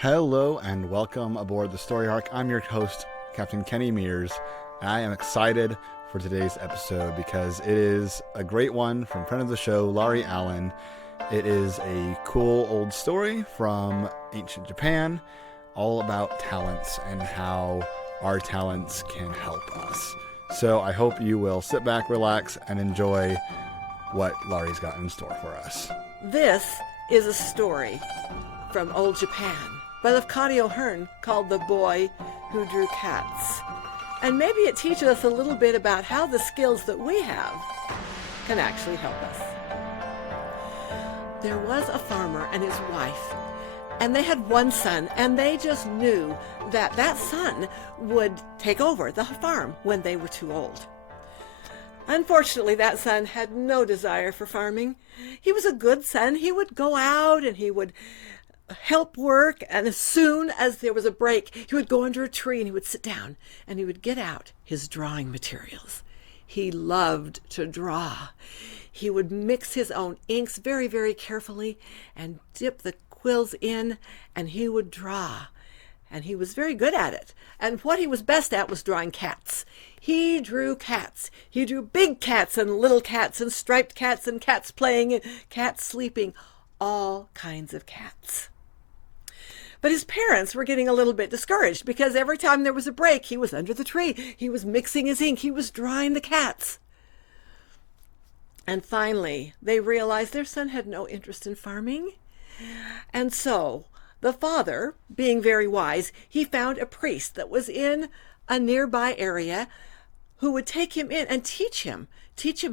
Hello and welcome aboard the Story Ark. I'm your host, Captain Kenny Mears. And I am excited for today's episode because it is a great one from friend of the show, Laurie Allen. It is a cool old story from ancient Japan, all about talents and how our talents can help us. So I hope you will sit back, relax, and enjoy what Laurie's got in store for us. This is a story from old Japan by Lafcadio Hearn called The Boy Who Drew Cats. And maybe it teaches us a little bit about how the skills that we have can actually help us. There was a farmer and his wife, and they had one son, and they just knew that that son would take over the farm when they were too old. Unfortunately, that son had no desire for farming. He was a good son. He would go out and he would help work, and as soon as there was a break, he would go under a tree and he would sit down and he would get out his drawing materials. He loved to draw. He would mix his own inks very, very carefully and dip the quills in, and he would draw. And he was very good at it. And what he was best at was drawing cats. He drew cats. He drew big cats and little cats and striped cats and cats playing and cats sleeping, all kinds of cats. But his parents were getting a little bit discouraged because every time there was a break, he was under the tree. He was mixing his ink. He was drawing the cats. And finally, they realized their son had no interest in farming. And so the father, being very wise, he found a priest that was in a nearby area who would take him in and teach him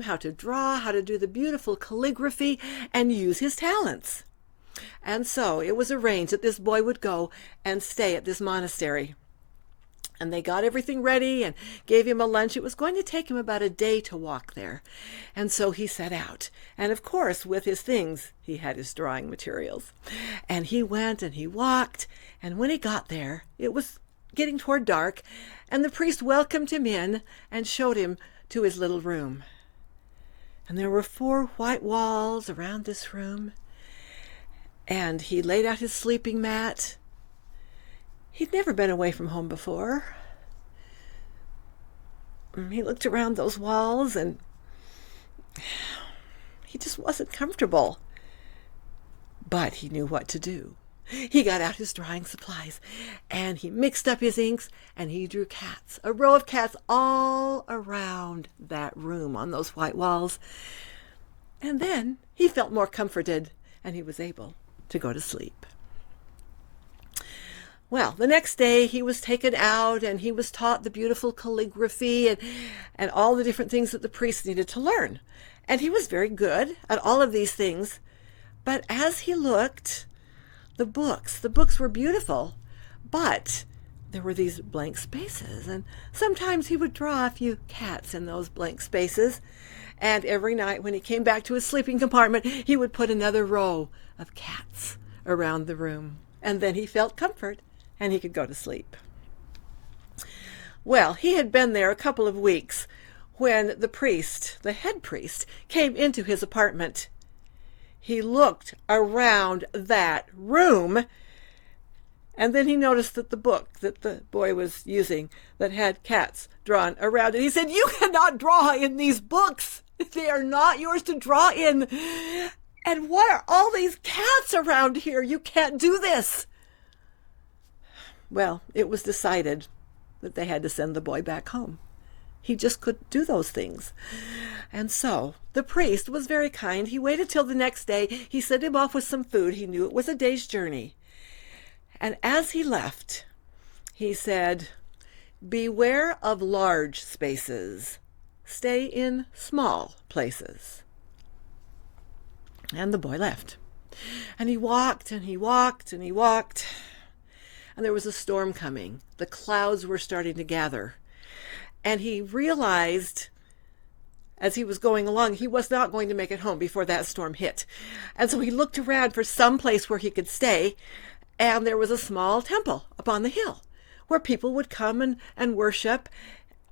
how to draw, how to do the beautiful calligraphy, and use his talents. And so it was arranged that this boy would go and stay at this monastery. And they got everything ready and gave him a lunch. It was going to take him about a day to walk there. And so he set out. And of course, with his things, he had his drawing materials. And he went and he walked. And when he got there, it was getting toward dark. And the priest welcomed him in and showed him to his little room. And there were 4 white walls around this room. And he laid out his sleeping mat. He'd never been away from home before. He looked around those walls and he just wasn't comfortable. But he knew what to do. He got out his drawing supplies and he mixed up his inks and he drew cats, a row of cats all around that room on those white walls. And then he felt more comforted and he was able to go to sleep. Well, the next day he was taken out and he was taught the beautiful calligraphy and all the different things that the priest needed to learn. And he was very good at all of these things. But as he looked, the books were beautiful, but there were these blank spaces. And sometimes he would draw a few cats in those blank spaces. And every night when he came back to his sleeping compartment, he would put another row of cats around the room. And then he felt comfort and he could go to sleep. Well, he had been there a couple of weeks when the priest, the head priest, came into his apartment. He looked around that room and then he noticed that the book that the boy was using that had cats drawn around it, he said, "You cannot draw in these books. They are not yours to draw in. And what are all these cats around here? You can't do this." Well, it was decided that they had to send the boy back home. He just couldn't do those things. And so the priest was very kind. He waited till the next day. He sent him off with some food. He knew it was a day's journey. And as he left, he said, "Beware of large spaces. Stay in small places." And the boy left. And he walked and he walked and he walked. And there was a storm coming. The clouds were starting to gather. And he realized as he was going along, he was not going to make it home before that storm hit. And so he looked around for some place where he could stay. And there was a small temple up on the hill where people would come and worship.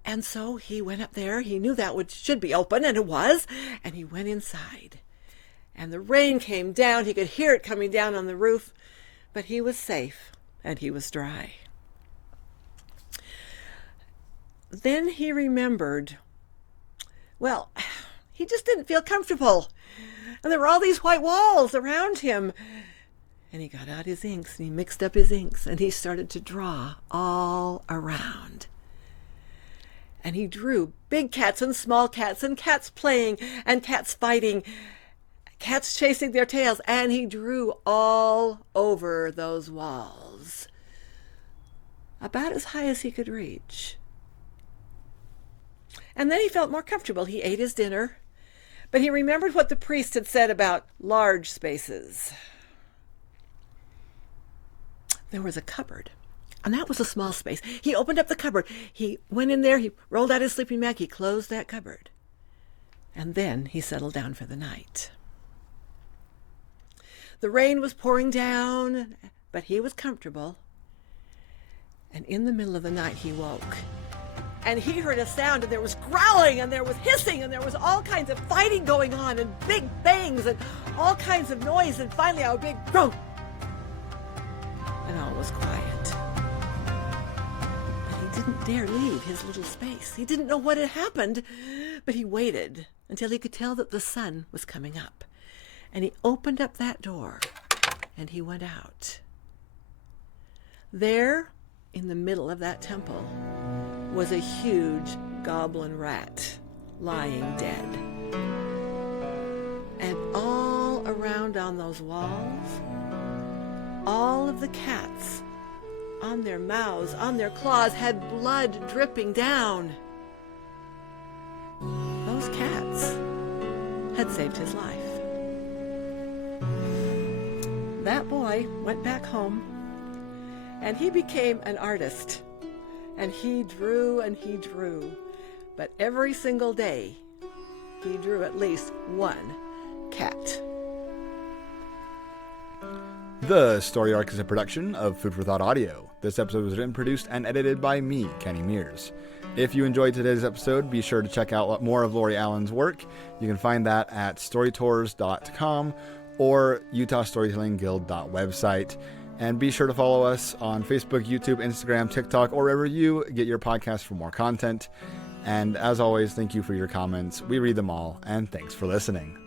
And so he went up there. He knew that should be open, and it was. And he went inside. And the rain came down. He could hear it coming down on the roof. But he was safe and he was dry. Then he remembered, well, he just didn't feel comfortable. And there were all these white walls around him. And he got out his inks and he mixed up his inks and he started to draw all around. And he drew big cats and small cats and cats playing and cats fighting, cats chasing their tails. And he drew all over those walls, about as high as he could reach. And then he felt more comfortable. He ate his dinner, but he remembered what the priest had said about large spaces. There was a cupboard, and that was a small space. He opened up the cupboard. He went in there. He rolled out his sleeping bag. He closed that cupboard. And then he settled down for the night. The rain was pouring down, but he was comfortable. And in the middle of the night, he woke. And he heard a sound, and there was growling, and there was hissing, and there was all kinds of fighting going on, and big bangs, and all kinds of noise, and finally a big grump. And all was quiet. But he didn't dare leave his little space. He didn't know what had happened, but he waited until he could tell that the sun was coming up. And he opened up that door, and he went out. There, in the middle of that temple, was a huge goblin rat lying dead. And all around on those walls, all of the cats on their mouths, on their claws, had blood dripping down. Those cats had saved his life. That boy went back home, and he became an artist. And he drew and he drew. But every single day, he drew at least one cat. The Story Ark is a production of Food for Thought Audio. This episode was written, produced, and edited by me, Kenny Mears. If you enjoyed today's episode, be sure to check out more of Laurie Allen's work. You can find that at storytours.com or utahstorytellingguild.website. And be sure to follow us on Facebook, YouTube, Instagram, TikTok, or wherever you get your podcasts for more content. And as always, thank you for your comments. We read them all, and thanks for listening.